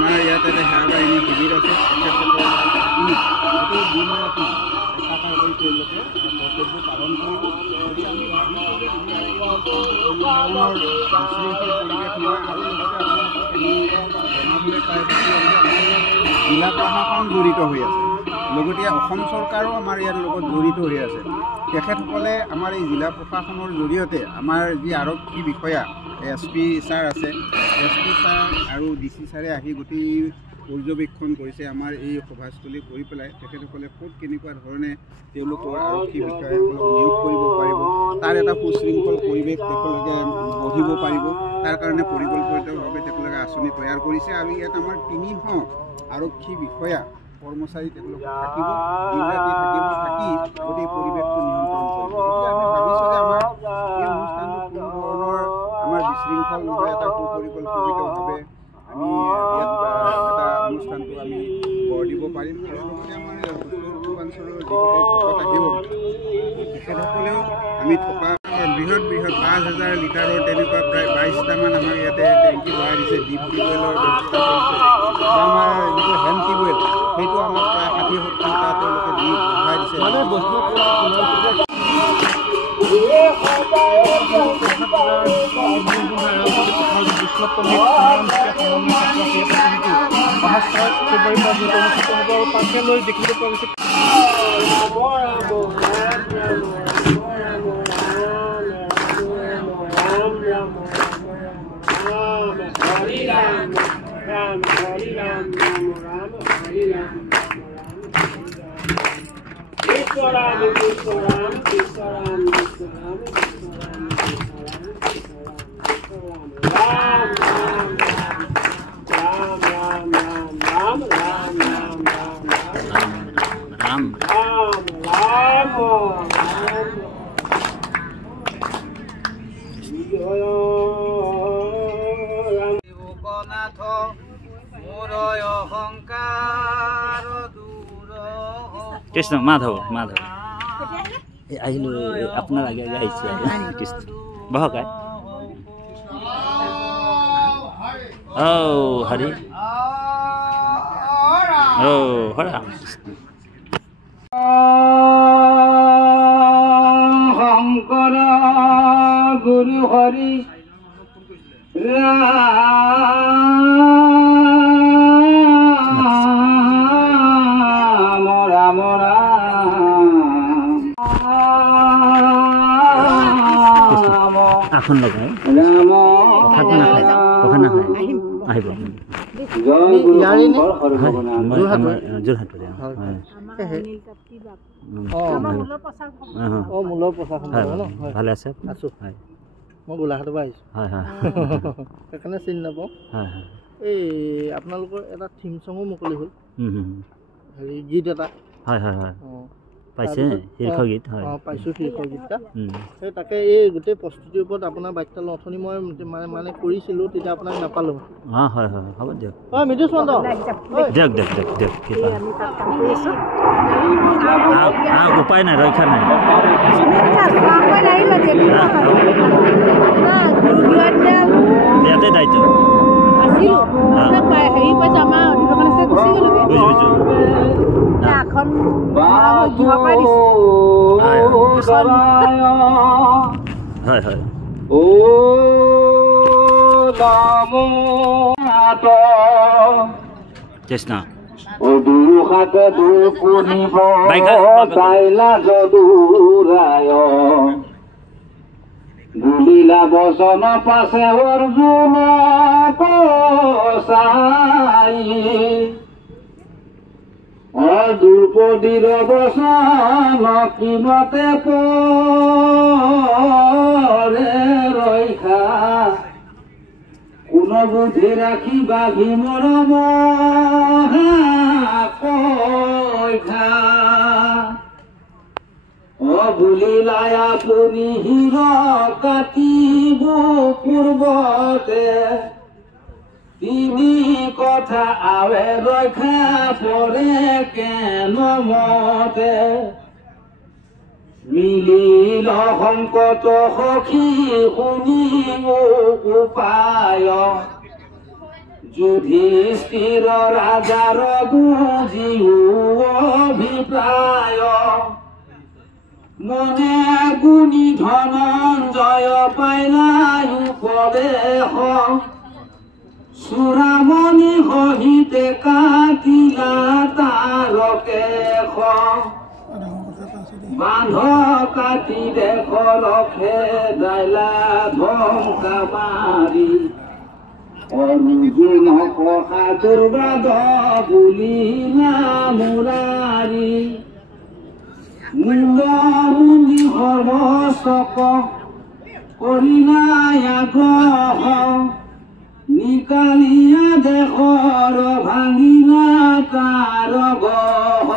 আমাৰ ইয়াত এটা সেৱাবাহিনী শিবিৰ আছে দিন-ৰাতি একাকাৰ কৰি তেওঁলোকে কৰ্তব্য পালন কৰিব। গতিকে আমি ভাবিছোঁ যে আমাৰ উশৃংখল পৰিৱেশ নহয় আৰু লগতে আপোনালোকক আমি জনাবলৈ পাই যে জিলা প্ৰশাসন জড়িত হৈ আছে, লগতে অসম চৰকাৰো আমাৰ ইয়াৰ লগত জড়িত হৈ আছে। তেখেতসকলে আমাৰ এই জিলা প্ৰশাসনৰ জৰিয়তে আমাৰ যি আৰক্ষী বিষয়া SP ছাৰ আছে, SP ছাৰ আৰু DC ছাৰে আহি গোটেই পৰ্যবেক্ষণ কৰিছে আমাৰ এই সভাস্থলী কৰি পেলাই তেখেতসকলে ক'ত কেনেকুৱা ধৰণে তেওঁলোকৰ আৰক্ষী বিষয়াসকলক নিয়োগ কৰিব পাৰিব, তাৰ এটা সুশৃংখল পৰিৱেশ তেওঁলোকে গঢ়িব পাৰিব, তাৰ কাৰণে পৰিকল্পিতভাৱে তেওঁলোকে আঁচনি তৈয়াৰ কৰিছে। আৰু ইয়াত আমাৰ 300 আৰক্ষী বিষয়া কৰ্মচাৰী তেওঁলোকে থাকিব, দিন-ৰাতি থাকিব, থাকি গোটেই পৰিৱেশটো নিয়ন্ত্ৰণ কৰিব। গতিকে আমি ভাবিছোঁ যে আমাৰ এই অনুষ্ঠানটো কোনো ধৰণৰ আমাৰ বিশৃংখল নহয়, এটা সুপৰিকল্পিতভাৱে আমি ইয়াত এটা অনুষ্ঠানটো আমি গঢ় দিব পাৰিম। আৰু লগতে আমাৰ উত্তৰ পূৰ্বাঞ্চলৰ যিসকল ভকত আহিব তেখেতসকলেও আমি থকা বৃহৎ 5000 লিটাৰৰ তেনেকুৱা প্ৰায় 22টামান আমাৰ ইয়াতে টেংকি বহাই দিছে। ডিপ টিউবৱেলৰ ব্যৱস্থা কৰিছে বা আমাৰ যিটো হেণ্ড টিউবৱেল সেইটো আমাক প্ৰায় 60-70টা তেওঁলোকে দি বহাই দিছে। মানে বস্তু কৃষ্ণ মাধৱ আহিলোঁ আপোনাৰ আগে আগে আহিছে কৃষ্ণ বহকাই হৰি হৰা শংকৰ গুৰু হৰি আসন লগাই ভাত নাখায় আহিব যোৰহাটৰে ভালে আছে আছোঁ হয় মই গোলাঘাটৰ পৰা আহিছোঁ হয় হয় সেইকাৰণে চিনি নাপাওঁ হয় হয় এই আপোনালোকৰ এটা থিম চঙো মুকলি হ'ল হেৰি গীত এটা হয় হয় হয় পাইছে শীৰ্ষগীত হয় পাইছোঁ শীৰ্ষগীতটা সেই তাকে এই গোটেই প্ৰস্তুতিৰ ওপৰত আপোনাৰ বাৰ্তা লওঁ অথনি মই মানে কৰিছিলোঁ তেতিয়া আপোনাক নাপালোঁ হয় হয় হ'ব দিয়ক হয় মৃদু চন্দ্ৰ দিয়ক দিয়ক দিয়ক দিয়ক উপায় নাই ৰক্ষা নাই ইয়াতে দায়িত্ব হয় হয় কৃষ্ণ গুলিলা বচন পাছে অৰ্জুন কসাই দ্ৰৌপদীৰ বসন কিমতে পৰে ৰক্ষা কোন বুদ্ধি ৰাখিবা ভীমৰ মহা অবুলিলাই আপুনি হিৰ কাটিব পূৰ্বতে তিনি কথা আৱে ৰক্ষা পৰে কেন মতে মিলিল সংকট সখী শুনিব উপায় যুধিষ্ঠিৰ ৰাজাৰ বুজিও অভিপ্ৰায় মনে গুণী ধনঞ্জয় পাইলাই উপদেশ চূড়ামণি সহিতে কাটিলা তাৰকেশ বান্ধ কাটি দেখ ৰখে দাইলা ধমকা মাৰি অৰ্জুন কহা দুৰ্বাদ বুলিলা মুৰাৰী মুণ্ড মুণ্ডি সৰ্বচক কৰিলা আগ্ৰহ নিকালিয়া দেশৰ ভাঙিলা তাৰ গহ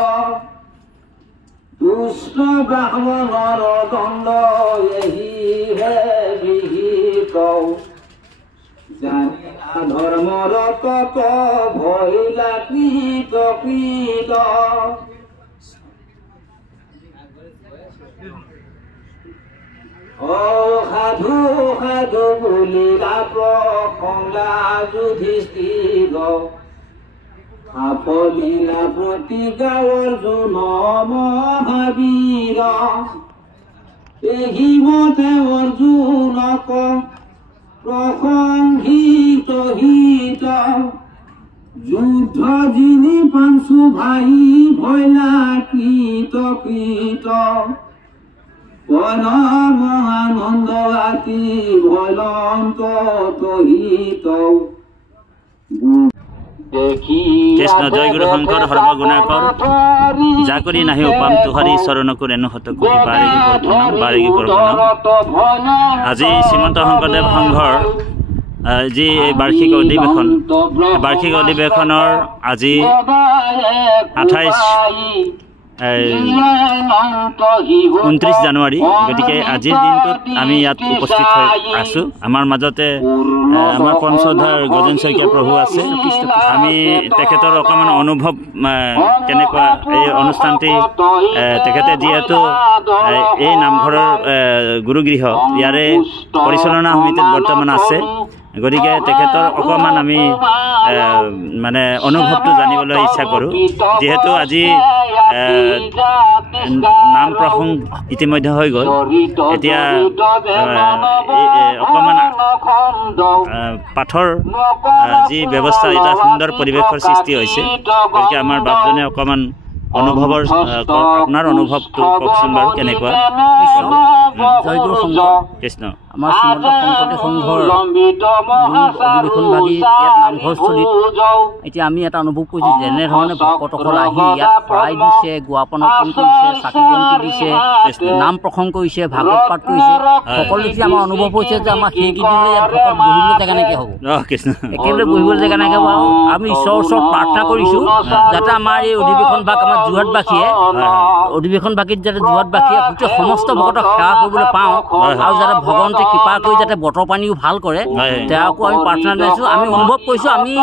দুষ্ট ব্ৰাহ্মণৰ দণ্ড এহিহে বিহিত জানিলা ধৰ্মৰ তত ভৈলা কৃত কৃত সাধু সাধু বুলিলা প্ৰসংগা যুধিষ্ঠিৰ সাফলিলা প্ৰতিজ্ঞা অৰ্জুন মহাবীৰ এহিমতে অৰ্জুনক প্ৰসংগিত হিত যুদ্ধ যিনি পাঞ্চু ভাই ভৈলা কৃত কৃত পৰম আনন্দ আতি ভয়ন্ত তহিত কৃষ্ণ জয় গুৰু শংকৰ সৰ্বগুণাকৰ যা কৰি নাহি উপাম তুহাৰি চৰণকু ৰেণু হত কোটি বাৰেগি প্ৰণাম আজি শ্ৰীমন্ত শংকৰদেৱ সংঘৰ যি বাৰ্ষিক অধিৱেশনৰ আজি 29 জানুৱাৰী গতিকে আজিৰ দিনটোত আমি ইয়াত উপস্থিত হৈ আছো আমাৰ মাজতে আমাৰ পঞ্চধৰ গজেন শইকীয়া প্ৰভু আছে আমি তেখেতৰ অকমান অনুভৱ কেনেকুৱা এই অনুষ্ঠানটি তেখেতে যিহেতু এই নামঘৰৰ গুৰুগৃহ ইয়াৰে পৰিচালনা সমিতিত বৰ্তমান আছে গতিকে তেখেতৰ অকমান আমি মানে অনুভৱটো জানিবলৈ ইচ্ছা কৰোঁ যেহেতু আজি নাম প্ৰসংগ ইতিমধ্যে হৈ গ'ল এতিয়া অকমান পাঠৰ যি ব্যৱস্থা এটা সুন্দৰ পৰিৱেশৰ সৃষ্টি হৈছে গতিকে আমাৰ বাপজনে অকমান অনুভৱৰ আপোনাৰ অনুভৱটো কওকচোন বাৰু কেনেকুৱা জয় গুৰু শংকৰ কৃষ্ণ আমাৰ শ্ৰীমন্ত শংকৰদেৱ সংঘৰ অধিৱেশনভাগী ইয়াত নামঘৰস্থলীত এতিয়া আমি এটা অনুভৱ কৰিছোঁ যেনেধৰণে ভকতসকল আহি ইয়াত শৰাই দিছে গুৱাপনৰ্পণ কৰিছে চাকি বন্তি দিছে নাম প্ৰসংগ কৰিছে ভাগৱত পাঠ কৰিছে সকলো দেখি আমাৰ অনুভৱ হৈছে যে আমাৰ সেইকেইদিনলৈ ইয়াত ভকত বহিবলৈ জেগা নাইকিয়া হ'ব একেবাৰে বহিবলৈ জেগা নাইকিয়া হ'ব আৰু আমি ঈশ্বৰৰ ওচৰত প্ৰাৰ্থনা কৰিছোঁ যাতে আমাৰ এই অধিৱেশনভাগ আমাৰ যোৰহাটবাসীয়ে অধিৱেশনভাগীত যাতে যোৰহাটবাসীয়ে গোটেই সমস্ত ভকতক সেৱা কৰিবলৈ পাওঁ আৰু যাতে ভগৱন্তে কৃপা কৰি যাতে বতৰ পানীও ভাল কৰে তেওঁকো আমি প্ৰাৰ্থনা জনাইছোঁ আমি অনুভৱ কৰিছোঁ আমি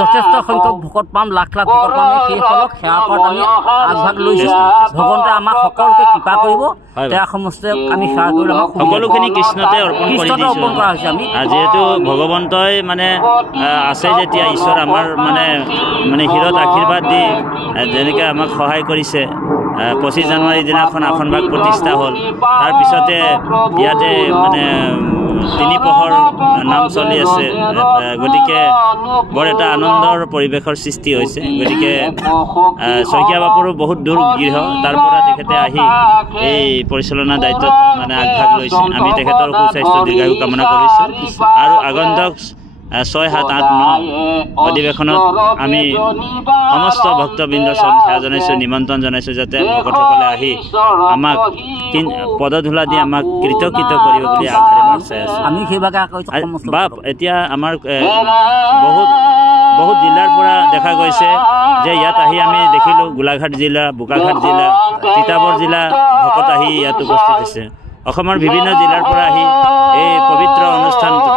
যথেষ্ট সংখ্যক ভকত পাম লাখ লাখ ভকত পাম সেইসকলক সেৱা কৰাত আমি আগভাগ লৈছোঁ ভগৱন্তে আমাক সকলোকে কৃপা কৰিব তেওঁ সমস্ত আমি সেৱা কৰি সকলোখিনি কৃষ্ণতে অৰ্পণ কৰা হৈছে আমি যিহেতু ভগৱন্তই মানে আছে যেতিয়া ঈশ্বৰ আমাৰ মানে শিৰত আশীৰ্বাদ দি যেনেকৈ আমাক সহায় কৰিছে 25 জানুৱাৰী দিনাখন আসনভাগ প্ৰতিষ্ঠা হ'ল তাৰপিছতে ইয়াতে মানে তিনি পোহৰ নাম চলি আছে গতিকে বৰ এটা আনন্দৰ পৰিৱেশৰ সৃষ্টি হৈছে গতিকে শইকীয়া বাপুৰো বহুত দূৰ গৃহ তাৰ পৰা তেখেতে আহি এই পৰিচালনা দায়িত্বত মানে আগভাগ লৈছে আমি তেখেতৰ সুস্বাস্থ্য দীৰ্ঘায়ু কামনা কৰিছোঁ আৰু আগন্তুক 6, 7, 8, 9 অধিৱেশনত আমি সমস্ত ভক্তবৃন্দ সেৱা জনাইছোঁ নিমন্ত্ৰণ জনাইছোঁ যাতে ভকতসকলে আহি আমাক পদধূলা দি আমাক কৃতকৃত কৰিব বুলি আশাৰে বাট চাই আছোঁ আমি সেইভাগে বাপ এতিয়া আমাৰ বহুত জিলাৰ পৰা দেখা গৈছে যে ইয়াত আহি আমি দেখিলোঁ গোলাঘাট জিলা বোকাঘাট জিলা তিতাবৰ জিলা ভকত আহি ইয়াত উপস্থিত হৈছে অসমৰ বিভিন্ন জিলাৰ পৰা আহি এই পবিত্ৰ অনুষ্ঠানটো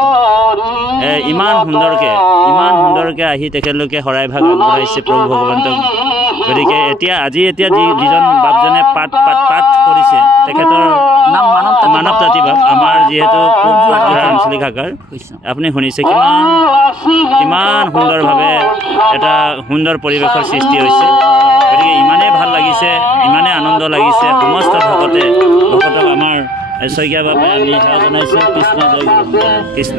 ইমান সুন্দৰকৈ আহি তেখেতলোকে শৰাইভাগ আগবঢ়াইছে প্ৰভু ভগৱন্তক গতিকে এতিয়া যিজন বাপজনে পাঠ কৰিছে তেখেতৰ নাম মানৱ মানৱ জাতিভাৱ আমাৰ যিহেতু পূব বৰজোৰা আঞ্চলিক শাখাৰ আপুনি শুনিছে কিমান সুন্দৰভাৱে এটা সুন্দৰ পৰিৱেশৰ সৃষ্টি হৈছে। গতিকে ইমানেই ভাল লাগিছে, ইমানেই আনন্দ লাগিছে, সমস্ত ভকতক আমাৰ শইকীয়া বাবাই আমি সেৱা জনাইছোঁ। কৃষ্ণ জয় কৃষ্ণ।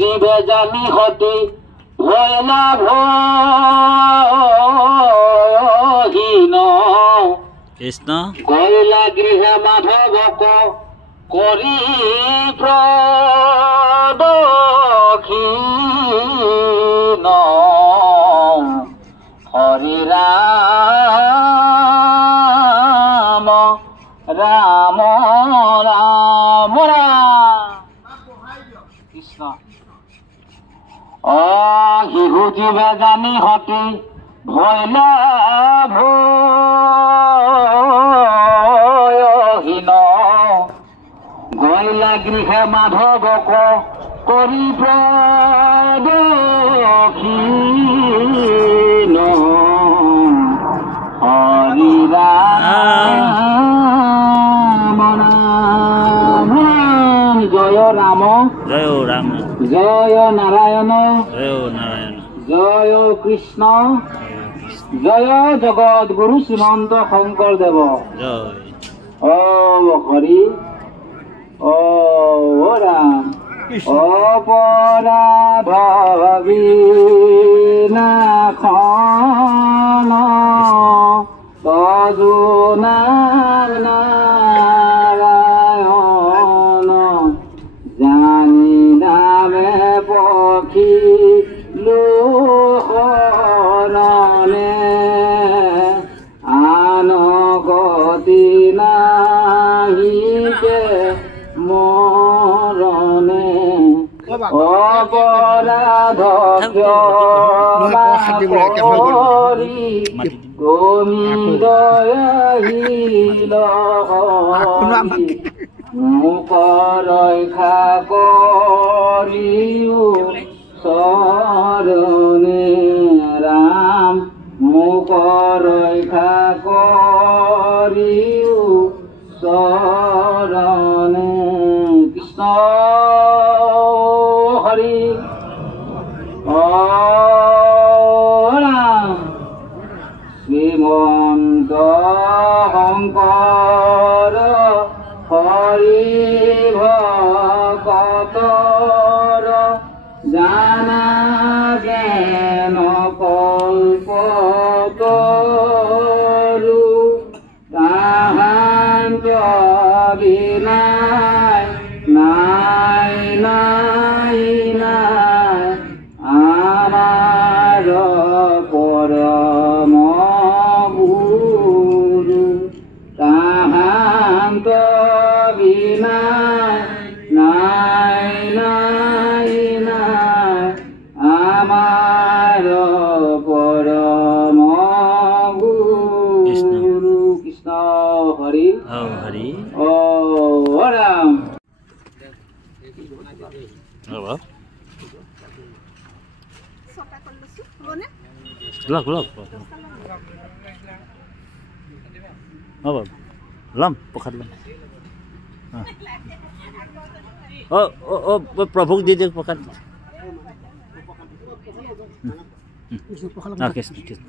জীবে জানি হতে ভয় লাভ কৃষ্ণ কইলা গৃহে মাধবক কৰি প্ৰদক্ষিণ হৰি ৰাম ৰাম ৰাম কৃষ্ণ। শিশু জীৱে জানি হতি ভয় লাভহীন গইলা গৃহে মাধবক কৰি প্ৰদক্ষিণ হৰি ৰাম ৰাম জয় ৰাম জয় ৰাম জয় নারায়ণ জয় নারায়ণ জয় কৃষ্ণ জয় জগৎ গুরু শ্রীমন্ত শঙ্করদেব জয় ও হরি ও রাম অপরাধ বিনাশন তজুনার নারায়ণ জানি নামে পক্ষী লোহরণে আন গতি নাহিকে মরণে অপরাধ করি গোবিন্দহিল মুখ ৰক্ষা কৰিও চৰণে ৰাম মুখ ৰক্ষা কৰিও চৰণে কৃষ্ণ হৰি ৰাম শ্ৰীমন্ত শংকৰ হৰি ভকতৰ জানা জ্ঞান কল্পতৰু তাহান্ত বিনাই নাই নাই নাই আমাৰ পৰম গুৰু তাহান্ত বিনাই নাই নাই নাই আমাৰ পৰম গুৰু কৃষ্ণ হৰি হৰি ও ৰাম লওক হ'ব ল'ম প্ৰসাদ ল'ম প্ৰভুক দি দিয়ক প্ৰসাদ কৃষ্ণ কৃষ্ণ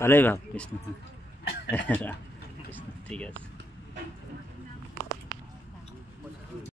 ভালেই ভাব কৃষ্ণ কৃষ্ণ ঠিক আছে।